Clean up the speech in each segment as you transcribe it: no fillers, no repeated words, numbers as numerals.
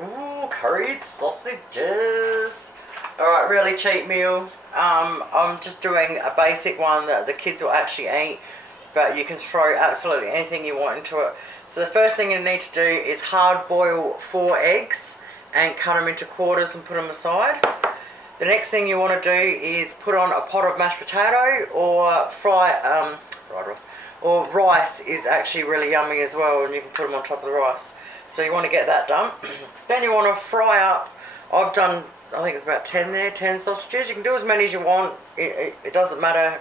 Ooh, curried sausages. Alright, really cheap meal. I'm just doing a basic one that the kids will actually eat, but you can throw absolutely anything you want into it. So the first thing you need to do is hard boil 4 eggs and cut them into quarters and put them aside. The next thing you want to do is put on a pot of mashed potato or fried rice. Or rice is actually really yummy as well, and you can put them on top of the rice. So you want to get that done. Then you want to fry up. I've done, I think it's about 10 there, 10 sausages. You can do as many as you want. It doesn't matter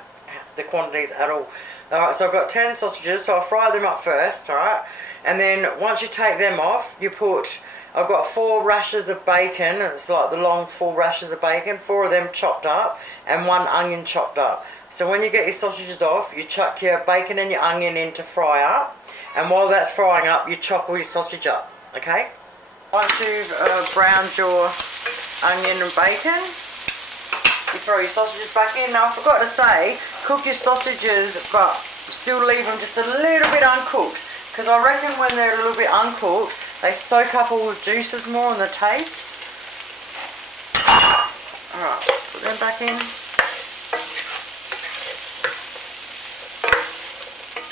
the quantities at all. Alright, so I've got 10 sausages, so I'll fry them up first, alright? And then once you take them off, you put, I've got 4 rashers of bacon. It's like the long 4 rashers of bacon, 4 of them chopped up, and 1 onion chopped up. So when you get your sausages off, you chuck your bacon and your onion in to fry up. And while that's frying up, you chop all your sausage up, okay? Once you've browned your onion and bacon, you throw your sausages back in. Now I forgot to say, cook your sausages, but still leave them just a little bit uncooked. Because I reckon when they're a little bit uncooked, they soak up all the juices more and the taste. Alright, put them back in.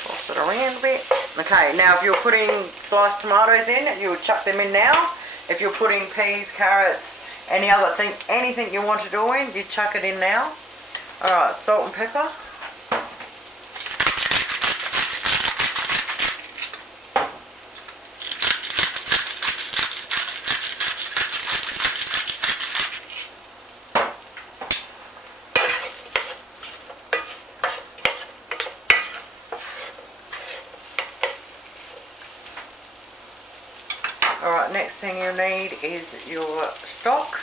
Toss it around a bit. Okay, now if you're putting sliced tomatoes in, you would chuck them in now. If you're putting peas, carrots, anything you want to do in, you chuck it in now. Alright, salt and pepper. Alright, next thing you need is your stock.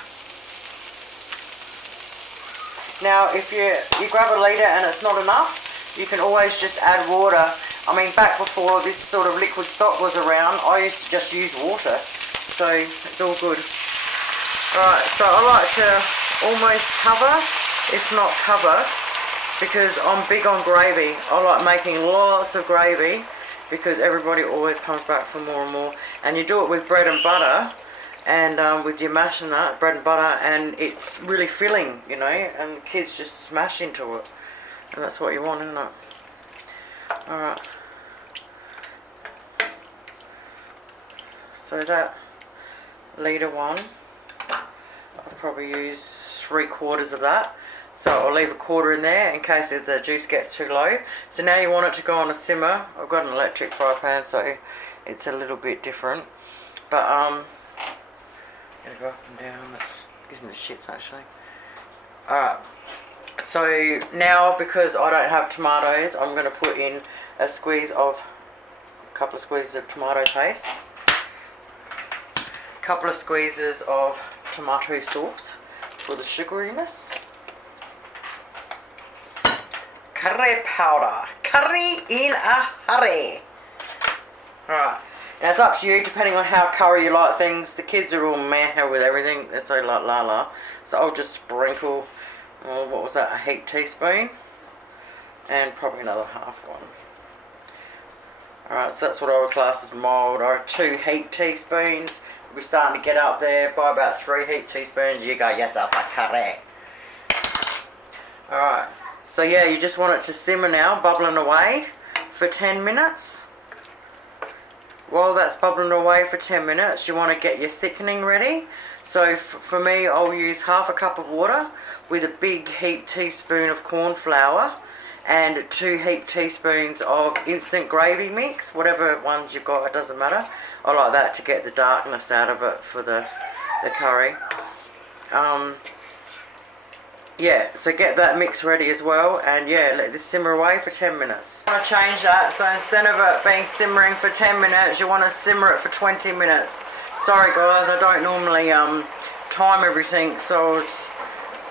Now if you grab a litre and it's not enough, you can always just add water. I mean, back before this sort of liquid stock was around, I used to just use water, so it's all good. Alright, so I like to almost cover, if not cover, because I'm big on gravy. I like making lots of gravy, because everybody always comes back for more and more. And you do it with bread and butter, and with your mash and that, bread and butter, and it's really filling, you know, and the kids just smash into it. And that's what you want, isn't it? Alright. So that litre one, I'll probably use 3/4 of that. So I'll leave 1/4 in there in case if the juice gets too low. So now you want it to go on a simmer. I've got an electric fry pan, so it's a little bit different. But I'm gonna go up and down. That gives me the shits actually. Alright. So now, because I don't have tomatoes, I'm gonna put in a couple of squeezes of tomato paste. A couple of squeezes of tomato sauce for the sugariness. Curry powder. Curry in a hurry. Alright. Now it's up to you depending on how curry you like things. The kids are all meh with everything. They're so like la. So I'll just sprinkle, what was that, a heap teaspoon. And probably another half one. Alright, so that's what I would class as mild. Or 2 heap teaspoons. We're starting to get up there. By about 3 heap teaspoons, you got yourself a curry. Alright. So yeah, you just want it to simmer now, bubbling away for 10 minutes. While that's bubbling away for 10 minutes, you want to get your thickening ready. So for me, I'll use half a cup of water with a big heap teaspoon of corn flour and 2 heap teaspoons of instant gravy mix, whatever ones you've got, it doesn't matter. I like that to get the darkness out of it for the curry. Yeah, so get that mix ready as well, and yeah, let this simmer away for 10 minutes. I want to change that, so instead of it being simmering for 10 minutes, you want to simmer it for 20 minutes. Sorry guys, I don't normally time everything,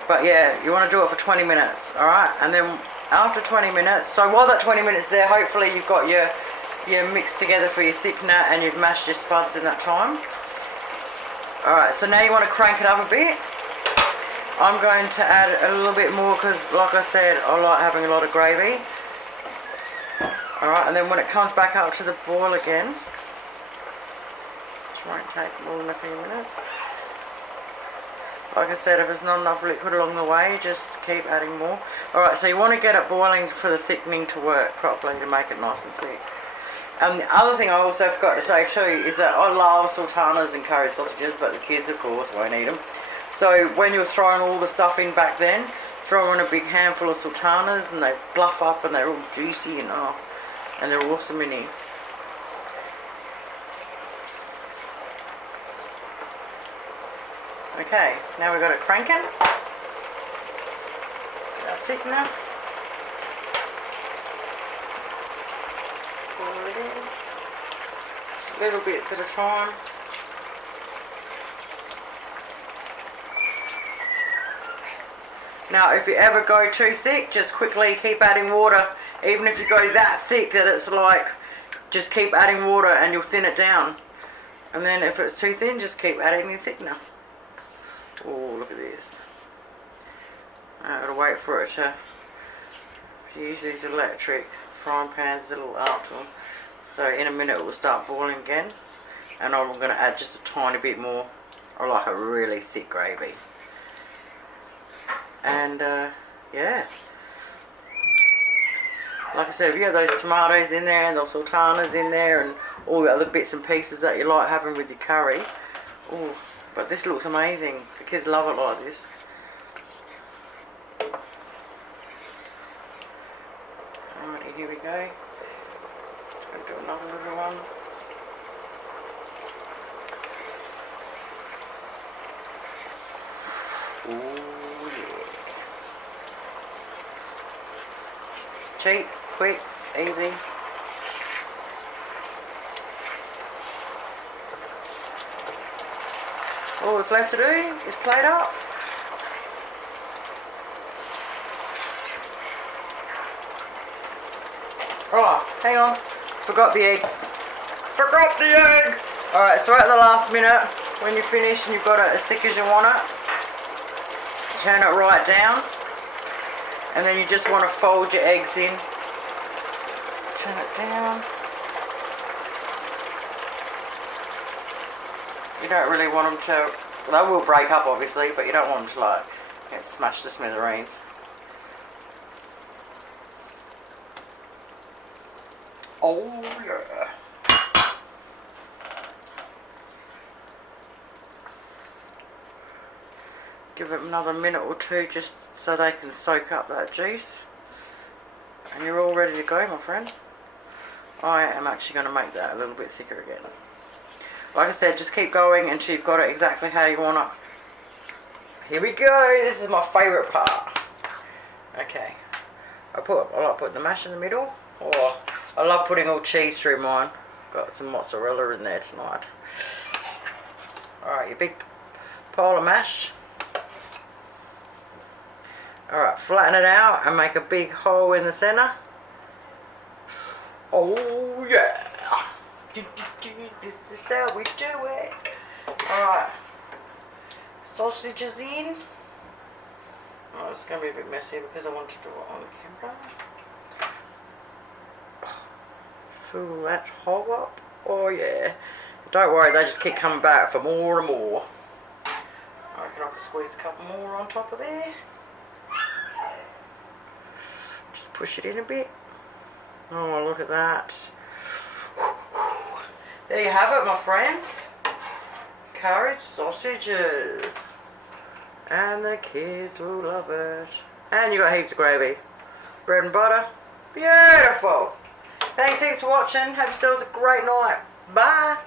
but yeah, you want to do it for 20 minutes, alright? And then after 20 minutes, so while that 20 minutes there, hopefully you've got your mix together for your thickener and you've mashed your spuds in that time. Alright, so now you want to crank it up a bit. I'm going to add a little bit more because, like I said, I like having a lot of gravy. Alright, and then when it comes back up to the boil again, Won't take more than a few minutes. Like I said, if there's not enough liquid along the way, just keep adding more. Alright, so you want to get it boiling for the thickening to work properly to make it nice and thick. And the other thing I also forgot to say too is that I love sultanas and curried sausages, but the kids of course won't eat them. So when you're throwing all the stuff in back then, throw in a big handful of sultanas and they bluff up and they're all juicy and and they're awesome in here. Okay, now we've got it cranking. Our thickener. Pour it in. Just little bits at a time. Now if you ever go too thick, just quickly keep adding water. Even if you go that thick that it's like, just keep adding water and you'll thin it down. And then if it's too thin, just keep adding your thickener. Oh, look at this. I've got to wait for it to use these electric frying pans, little up. So in a minute it will start boiling again. And I'm going to add just a tiny bit more. I like a really thick gravy. And yeah. Like I said, if you have those tomatoes in there and those sultanas in there and all the other bits and pieces that you like having with your curry. Oh. But this looks amazing. The kids love it like this. Alrighty, here we go. Let's go do another little one. Ooh, yeah. Cheap, quick, easy. All that's left to do is plate up. Oh, hang on. Forgot the egg. Forgot the egg! Alright, so at the last minute, when you're finished and you've got it as thick as you want it, turn it right down. And then you just want to fold your eggs in. Turn it down. You don't really want them to, they will break up obviously, but you don't want them to like get smashed to smithereens. Oh yeah. Give it another minute or two just so they can soak up that juice. And you're all ready to go, my friend. I am actually going to make that a little bit thicker again. Like I said, just keep going until you've got it exactly how you want it. Here we go. This is my favourite part. Okay. I like putting the mash in the middle. Oh, I love putting all cheese through mine. Got some mozzarella in there tonight. Alright, your big pile of mash. Alright, flatten it out and make a big hole in the centre. Oh yeah. This is how we do it. Alright. Sausages in. Oh, it's going to be a bit messy because I want to do it on camera. Fill that hole up. Oh yeah. Don't worry, they just keep coming back for more and more. I reckon I can squeeze a couple more on top of there. Just push it in a bit. Oh, look at that. There you have it, my friends. Curried sausages. And the kids will love it. And you got heaps of gravy. Bread and butter. Beautiful. Thanks heaps for watching. Hope yourselves a great night. Bye.